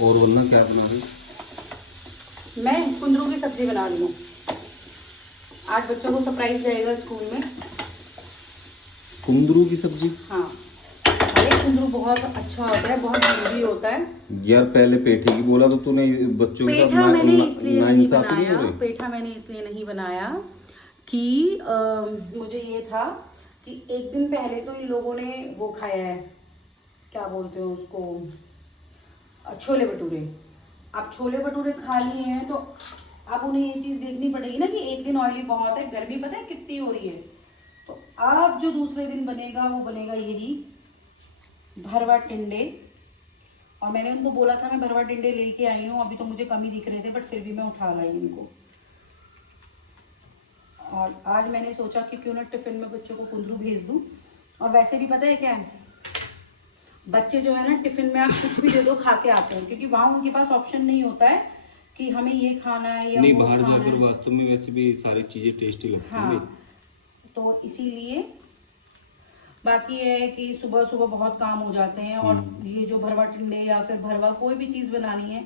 और वरना क्या बना रही? मैं कुंदरू की सब्जी बना रही हूँ। आज बच्चों को सरप्राइज रहेगा स्कूल में। कुंदरू की सब्जी? हाँ, अरे कुंदरू बहुत अच्छा होता है, बहुत हेल्दी होता है। यार पहले पेठे की बोला तो तूने, बच्चों के साथ पेठा मैंने इसलिए नहीं नाइंसाफी नहीं हो बनाया, रही? पेठा मैंने इसलिए नहीं बनाया कि मुझे ये था कि एक दिन पहले तो इन लोगों ने वो खाया है, क्या बोलते हैं उसको, छोले भटूरे। अब छोले भटूरे खा लिए हैं तो अब उन्हें ये चीज़ देखनी पड़ेगी ना कि एक दिन ऑयली बहुत है, गर्मी पता है कितनी हो रही है। तो अब जो दूसरे दिन बनेगा वो बनेगा यही भरवा टिंडे। और मैंने उनको बोला था मैं भरवा टिंडे लेके आई हूँ, अभी तो मुझे कम ही दिख रहे थे बट फिर भी मैं उठा लाई इनको। और आज मैंने सोचा कि क्यों ना टिफिन में बच्चों को कुंदरू भेज दूँ। और वैसे भी पता है क्या है, बच्चे जो है ना टिफिन में आप कुछ भी दे दो खा के आते हैं, क्योंकि वहाँ उनके पास ऑप्शन नहीं होता है कि हमें ये खाना है या नहीं, वो बाहर खाना जाकर है। वास्तव में वैसे भी सारी चीजें टेस्टी लगती हैं भाई। हाँ, तो इसीलिए बाकी ये है कि सुबह सुबह बहुत काम हो जाते हैं। और ये जो भरवा टिंडे या फिर भरवा कोई भी चीज़ बनानी है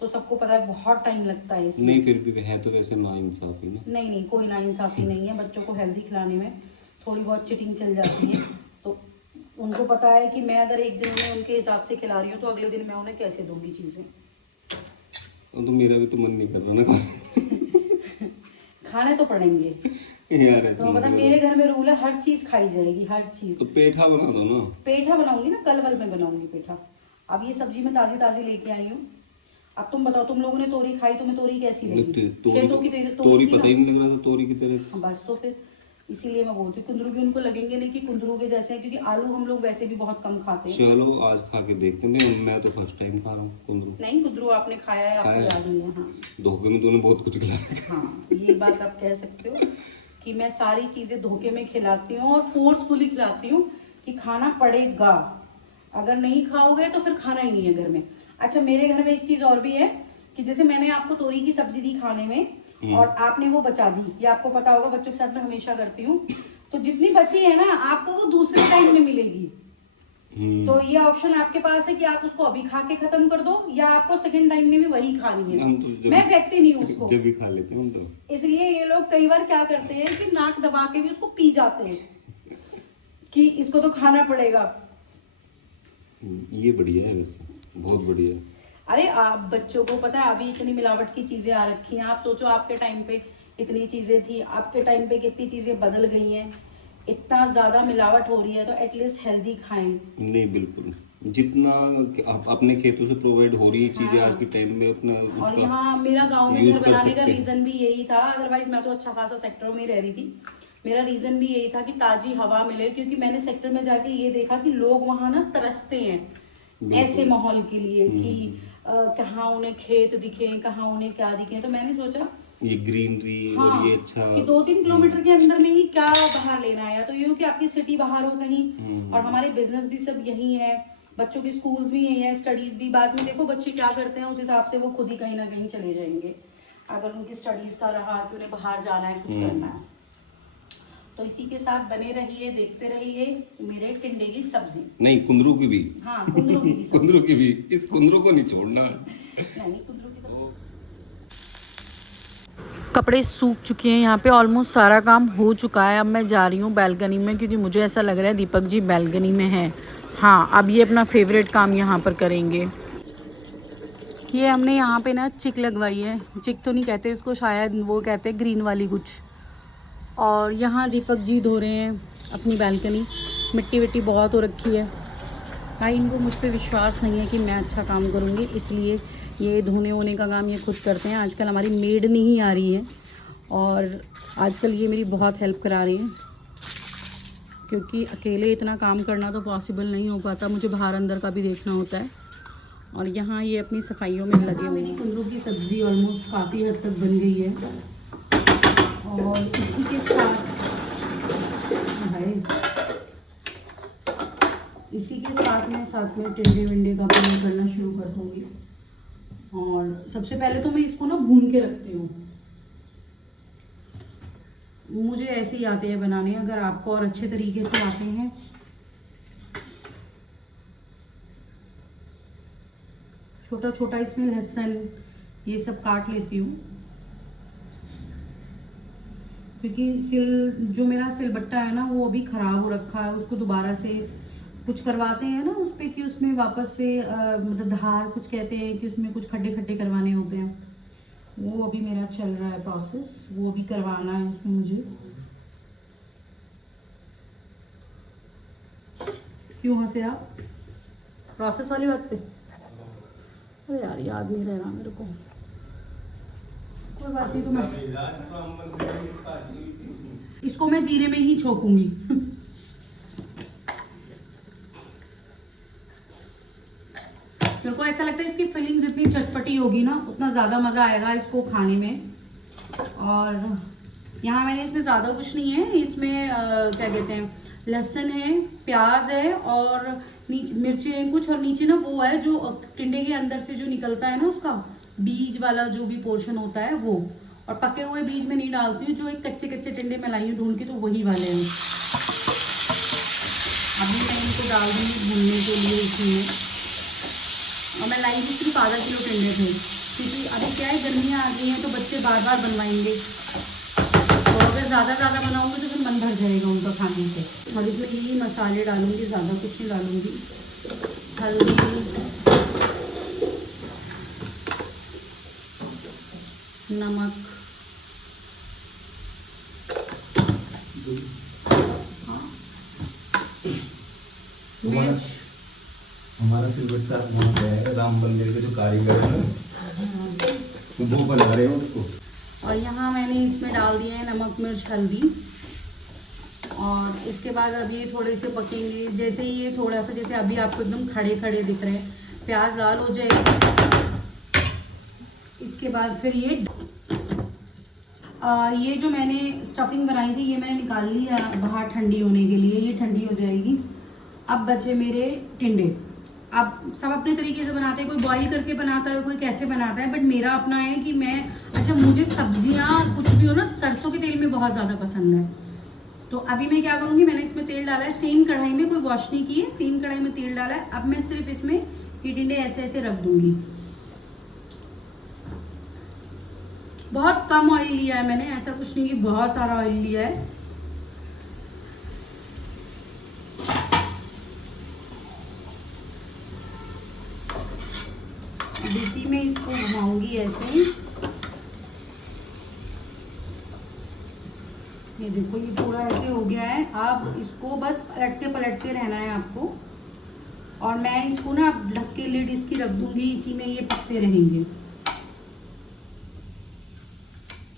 तो सबको पता है बहुत टाइम लगता है इसमें। नहीं, फिर भी है तो वैसे नाइंसाफी ना। नहीं नहीं, कोई नाइंसाफी नहीं है। बच्चों को हेल्दी खिलाने में थोड़ी बहुत चिटिंग चल जाती है। तो उनको पता है कि मैं अगर एक दिन उन्हें उनके हिसाब से खिला रही हूँ तो अगले दिन मैं उन्हें कैसे दूंगी चीज़ें। तो मेरा भी तो मन नहीं कर रहा ना खाने। खाने तो पड़ेंगे। यार ऐसा तो मत पता करो। मेरे घर में रूल है, हर चीज़ खाई जाएगी, हर चीज़। तो पेठा बना दो ना। पेठा बनाऊंगी ना, कल वल में बनाऊंगी पेठा। अब ये सब्जी मैं ताजी ताजी लेके आई हूँ। अब तुम बताओ, तुम लोगों ने तोरी खाई, तुम्हें तोरी कैसी लगी? खेतों की तोरी थी पता ना। ही नहीं लग रहा था तोरी की तरह थी। बस तो फिर इसीलिए मैं बोलती हूँ कुंदरू भी उनको लगेंगे नहीं कि कुंदरू के जैसे हैं, क्योंकि आलू हम लोग वैसे भी बहुत कम खाते हैं। चलो आज खा के देखते हैं। मैं तो फर्स्ट टाइम खा रहा हूँ कुंदरू। नहीं, कुंदरू आपने खाया है, आपको खाया याद नहीं है। हाँ धोखे में तूने बहुत कुछ खिलाया। हाँ, ये बात आप कह सकते हो कि मैं सारी चीजें धोखे में खिलाती हूँ और फोर्सफुली खिलाती हूँ कि खाना पड़ेगा। अगर नहीं खाओगे तो फिर खाना ही नहीं है घर में। अच्छा, मेरे घर में एक चीज और भी है कि जैसे मैंने आपको तोरी की सब्जी दी खाने में और आपने वो बचा दी, ये आपको पता होगा, बच्चों के साथ मैं हमेशा करती हूँ। तो जितनी बची है ना आपको वो दूसरे टाइम में मिलेगी। तो ये ऑप्शन आपके पास है कि आप उसको अभी खा के खत्म कर दो या आपको सेकंड टाइम में भी वही खानी है। हम तो मैं फेंकती नहीं हूँ उसको। जब भी खा लेते हैं हम तो। इसलिए ये लोग कई बार क्या करते हैं कि नाक दबा के भी उसको पी जाते हैं कि इसको तो खाना पड़ेगा। ये बढ़िया है वैसे, बहुत बढ़िया है। अरे आप बच्चों को पता है अभी इतनी मिलावट की चीजें आ रखी हैं। आप सोचो आपके टाइम पे इतनी चीजें थी, आपके टाइम पे कितनी चीजें बदल गई हैं। इतना ज्यादा मिलावट हो रही है तो एटलीस्ट हेल्दी खाएं। नहीं बिल्कुल, जितना अपने खेतों से प्रोवाइड हो रही है चीजें हाँ। आज के टाइम में अपना और उसका यहाँ मेरा गांव में यूज घर कर बनाने का सकते हैं। रीजन भी यही था, अदरवाइज मैं तो अच्छा खासा सेक्टर में ही रह रही थी। मेरा रीजन भी यही था कि ताजी हवा मिले, क्योंकि मैंने सेक्टर में जाके ये देखा कि लोग वहां ना तरसते हैं ऐसे माहौल के लिए कि कहाँ उन्हें खेत दिखे, कहाँ उन्हें क्या दिखे। तो मैंने सोचा ये ग्रीनरी हाँ, और ये अच्छा कि 2-3 किलोमीटर के अंदर में ही क्या बाहर लेना है। तो ये हो कि आपकी सिटी बाहर हो कहीं, और हमारे बिजनेस भी सब यही है, बच्चों की स्कूल्स भी यही है, स्टडीज भी। बाद में देखो बच्चे क्या करते हैं उस हिसाब से वो खुद ही कहीं ना कहीं चले जाएंगे। अगर उनकी स्टडीज का रहा कि उन्हें बाहर जाना है, कुछ करना है। तो इसी के साथ बने रहिए, देखते रहिए मेरे टिंडे की सब्जी। नहीं, कुंदरू की भी। हाँ, कुंदरू की भी सब्जी। कुंदरू की भी, इस कुंदरू को नहीं छोड़ना। नहीं, कुंदरू की सब्जी। कपड़े सूख चुके हैं, यहाँ पे ऑलमोस्ट सारा काम हो चुका है। अब मैं जा रही हूँ बैल्कनी में, क्योंकि मुझे ऐसा लग रहा है दीपक जी बैल्कनी में है। हाँ, अब ये अपना फेवरेट काम यहाँ पर करेंगे। ये हमने यहाँ पे ना चिक लगवाई है, चिक तो नहीं कहते इसको, शायद वो कहते हैं ग्रीन वाली कुछ। और यहाँ दीपक जी धो रहे हैं अपनी बैल्कनी। मिट्टी विट्टी बहुत हो रखी है भाई, इनको मुझ पे विश्वास नहीं है कि मैं अच्छा काम करूँगी, इसलिए ये धोने वोने का काम ये खुद करते हैं। आजकल हमारी मेड नहीं आ रही है और आजकल ये मेरी बहुत हेल्प करा रही हैं, क्योंकि अकेले इतना काम करना तो पॉसिबल नहीं हो पाता, मुझे बाहर अंदर का भी देखना होता है। और यहाँ ये अपनी सफाइयों में लगे हुए हैं। कुंदरू की सब्ज़ी ऑलमोस्ट काफ़ी हद तक बन गई है और इसी के साथ मैं टिंडे विंडे का प्रयोग करना शुरू कर दूँगी। और सबसे पहले तो मैं इसको ना भून के रखती हूँ। मुझे ऐसे ही आते हैं बनाने, अगर आपको और अच्छे तरीके से आते हैं छोटा छोटा इसमें लहसुन ये सब काट लेती हूँ, क्योंकि जो मेरा सिलबट्टा है ना वो अभी ख़राब हो रखा है, उसको दोबारा से कुछ करवाते हैं ना उस पर कि उसमें वापस से मतलब धार कुछ कहते हैं कि उसमें कुछ खड्डे खड्डे करवाने होते हैं, वो अभी मेरा चल रहा है प्रोसेस, वो भी करवाना है उसमें मुझे। क्यों हंसे आप प्रोसेस वाली बात पे? अरे यार याद नहीं रह रहा मेरे को, कोई बात नहीं। तो मैं इसको मैं जीरे में ही छोकूंगी। मेरे को ऐसा लगता है इसकी फिलिंग जितनी चटपटी होगी ना उतना ज़्यादा मज़ा आएगा इसको खाने में। और यहाँ मैंने इसमें ज़्यादा कुछ नहीं है, इसमें क्या कहते हैं लहसुन है, प्याज है और नीचे मिर्ची है कुछ, और नीचे ना वो है जो टिंडे के अंदर से जो निकलता है ना उसका बीज वाला जो भी पोर्शन होता है वो, और पके हुए बीज में नहीं डालती हूँ, जो एक कच्चे कच्चे टिंडे मैं लाई हूँ ढूंढ के तो वही वाले हैं। अभी मैं इनको डाल दूँगी भूनने के लिए इसमें, और मैं लाई थी सिर्फ आधा किलो टिंडे थे, क्योंकि अभी क्या है गर्मियाँ आ गई हैं तो बच्चे बार बार बनवाएंगे, तो अगर ज़्यादा बनाऊंगी तो फिर मन भर जाएगा उनका खाने से। और इसमें यही मसाले डालूंगी, ज़्यादा कुछ नहीं डालूंगी। हल्दी, नमक, मिर्च। हमारा सिलबट्टा वहाँ पे है, राम मंदिर के जो कारीगर है ना वो बना रहे हो उसको। और यहाँ मैंने इसमें डाल दिए हैं नमक, मिर्च, हल्दी, और इसके बाद अब ये थोड़े से पकेंगे। जैसे ही ये थोड़ा सा, जैसे अभी आपको एकदम खड़े खड़े दिख रहे हैं, प्याज लाल हो जाएगा, इसके बाद फिर ये जो मैंने स्टफिंग बनाई थी ये मैंने निकाल ली है बाहर ठंडी होने के लिए, ये ठंडी हो जाएगी। अब बचे मेरे टिंडे। अब सब अपने तरीके से बनाते हैं, कोई बॉईल करके बनाता है, कोई कैसे बनाता है, बट मेरा अपना है कि मैं, अच्छा मुझे सब्जियां कुछ भी हो ना सरसों के तेल में बहुत ज़्यादा पसंद है। तो अभी मैं क्या करूँगी, मैंने इसमें तेल डाला है सेम कढ़ाई में, कोई वॉश नहीं की है, सेम कढ़ाई में तेल डाला है। अब मैं सिर्फ इसमें ये टिंडे ऐसे ऐसे रख दूंगी। बहुत कम ऑयल लिया है मैंने, ऐसा कुछ नहीं कि बहुत सारा ऑयल लिया है। इसी में इसको घुमाऊंगी ऐसे ही। ये देखो ये पूरा ऐसे हो गया है। अब इसको बस पलटते रहना है आपको, और मैं इसको ना अब ढक के लिड इसकी रख दूंगी, इसी में ये पकते रहेंगे।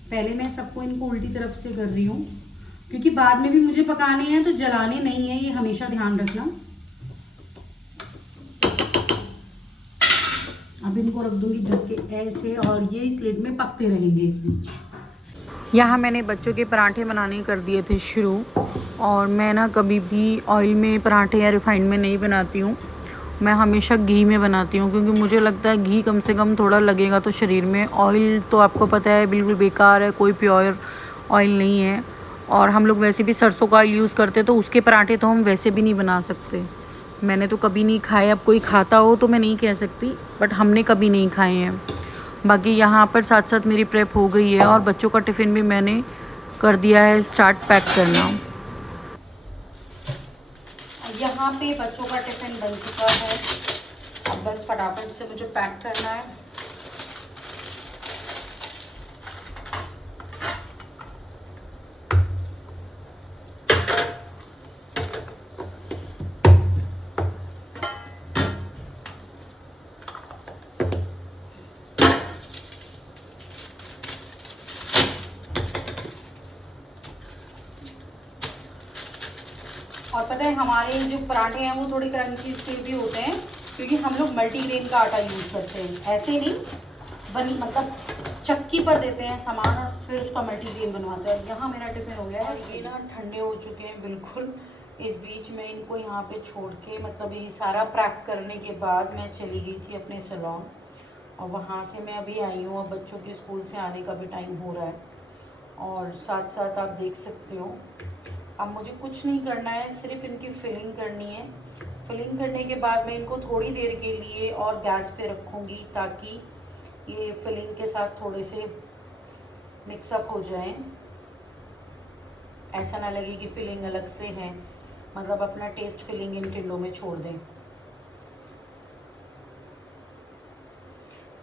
पहले मैं सबको इनको उल्टी तरफ से कर रही हूँ, क्योंकि बाद में भी मुझे पकाने हैं तो जलाने नहीं है, ये हमेशा ध्यान रखना। अब इनको रख दूंगी ढक के ऐसे, और ये इस लिड में पकते रहेंगे इस बीच। यहाँ मैंने बच्चों के पराठे बनाने कर दिए थे शुरू, और मैं ना कभी भी ऑयल में पराठे या रिफाइंड में नहीं बनाती हूँ, मैं हमेशा घी में बनाती हूँ, क्योंकि मुझे लगता है घी कम से कम थोड़ा लगेगा तो शरीर में। ऑयल तो आपको पता है बिल्कुल बेकार है, कोई प्योर ऑयल नहीं है, और हम लोग वैसे भी सरसों का ऑयल यूज़ करते, तो उसके पराठे तो हम वैसे भी नहीं बना सकते। मैंने तो कभी नहीं खाए, अब कोई खाता हो तो मैं नहीं कह सकती, बट हमने कभी नहीं खाए हैं। बाकी यहाँ पर साथ साथ मेरी प्रेप हो गई है, और बच्चों का टिफ़िन भी मैंने कर दिया है स्टार्ट पैक करना। यहाँ पे बच्चों का टिफ़िन बन चुका है, अब बस फटाफट से मुझे पैक करना है। और पता है हमारे जो पराठे हैं वो थोड़े क्रंची इसके भी होते हैं, क्योंकि हम लोग मल्टीग्रेन का आटा यूज़ करते हैं, ऐसे नहीं मतलब चक्की पर देते हैं सामान और फिर उसका मल्टीग्रेन बनवाते हैं। यहाँ मेरा टिफिन हो गया है, ये ना ठंडे हो चुके हैं बिल्कुल। इस बीच में इनको यहाँ पे छोड़ के, मतलब ये सारा पैक करने के बाद मैं चली गई थी अपने सैलून, और वहाँ से मैं अभी आई हूँ। अब बच्चों के स्कूल से आने का भी टाइम हो रहा है, और साथ साथ आप देख सकते हो अब मुझे कुछ नहीं करना है, सिर्फ इनकी फिलिंग करनी है। फिलिंग करने के बाद मैं इनको थोड़ी देर के लिए और गैस पे रखूँगी ताकि ये फिलिंग के साथ थोड़े से मिक्सअप हो जाएं। ऐसा ना लगे कि फिलिंग अलग से है, मतलब अपना टेस्ट फिलिंग इन टिंडों में छोड़ दें।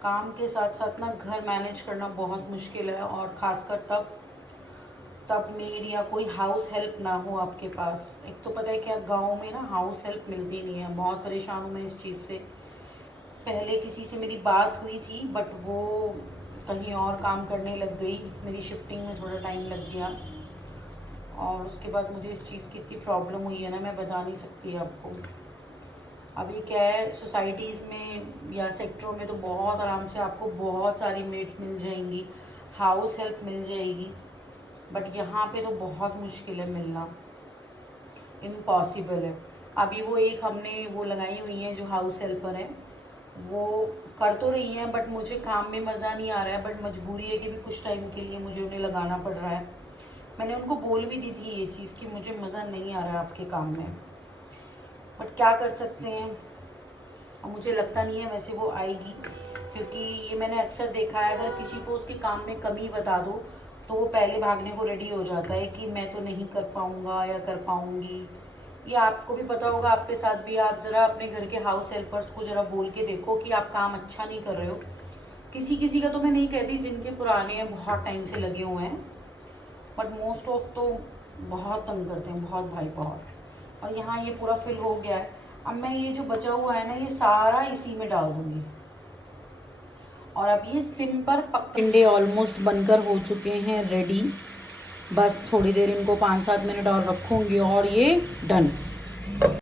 काम के साथ साथ ना घर मैनेज करना बहुत मुश्किल है, और ख़ासकर तब मेड या कोई हाउस हेल्प ना हो आपके पास। एक तो पता है क्या, गांव में ना हाउस हेल्प मिलती नहीं है, बहुत परेशान हूँ मैं इस चीज़ से। पहले किसी से मेरी बात हुई थी, बट वो कहीं और काम करने लग गई, मेरी शिफ्टिंग में थोड़ा टाइम लग गया, और उसके बाद मुझे इस चीज़ की इतनी प्रॉब्लम हुई है ना, मैं बता नहीं सकती आपको। अभी क्या है, सोसाइटीज़ में या सेक्टरों में तो बहुत आराम से आपको बहुत सारी मेड्स मिल जाएंगी, हाउस हेल्प मिल जाएगी, बट यहाँ पे तो बहुत मुश्किल है मिलना, इम्पॉसिबल है। अभी वो एक हमने वो लगाई हुई है जो हाउस हेल्पर है, वो कर तो रही हैं, बट मुझे काम में मज़ा नहीं आ रहा है, बट मजबूरी है कि भी कुछ टाइम के लिए मुझे उन्हें लगाना पड़ रहा है। मैंने उनको बोल भी दी थी ये चीज़ कि मुझे मज़ा नहीं आ रहा है आपके काम में, बट क्या कर सकते हैं। और मुझे लगता नहीं है वैसे वो आएगी, क्योंकि ये मैंने अक्सर देखा है, अगर किसी को उसके काम में कमी बता दो तो वो पहले भागने को रेडी हो जाता है कि मैं तो नहीं कर पाऊँगा या कर पाऊँगी। ये आपको भी पता होगा, आपके साथ भी। आप ज़रा अपने घर के हाउस हेल्पर्स को ज़रा बोल के देखो कि आप काम अच्छा नहीं कर रहे हो। किसी किसी का तो मैं नहीं कहती, जिनके पुराने हैं, बहुत टाइम से लगे हुए हैं, बट मोस्ट ऑफ तो बहुत तंग करते हैं, बहुत भाई बहुत। और यहाँ ये पूरा फिल हो गया है। अब मैं ये जो बचा हुआ है ना, ये सारा इसी में डाल दूँगी, और अब ये सिम पर टिंडे ऑलमोस्ट बनकर हो चुके हैं रेडी। बस थोड़ी देर इनको 5-7 मिनट और रखूँगी और ये डन।